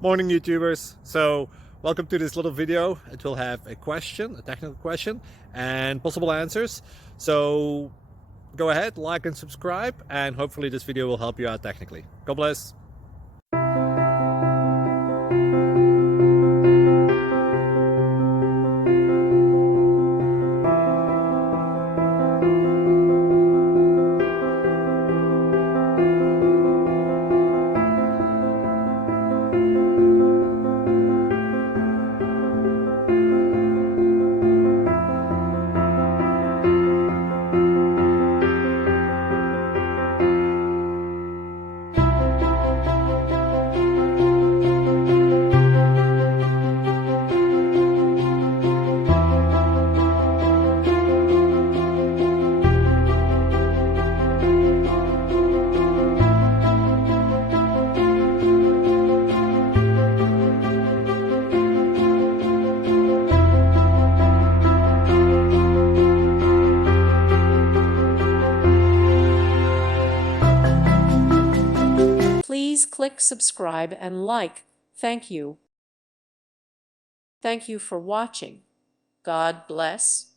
Morning YouTubers. So welcome to this little video. It will have a question, a technical question, and possible answers. So go ahead, like and subscribe, and hopefully this video will help you out technically. God bless. Please click subscribe and like. Thank you. Thank you for watching. God bless.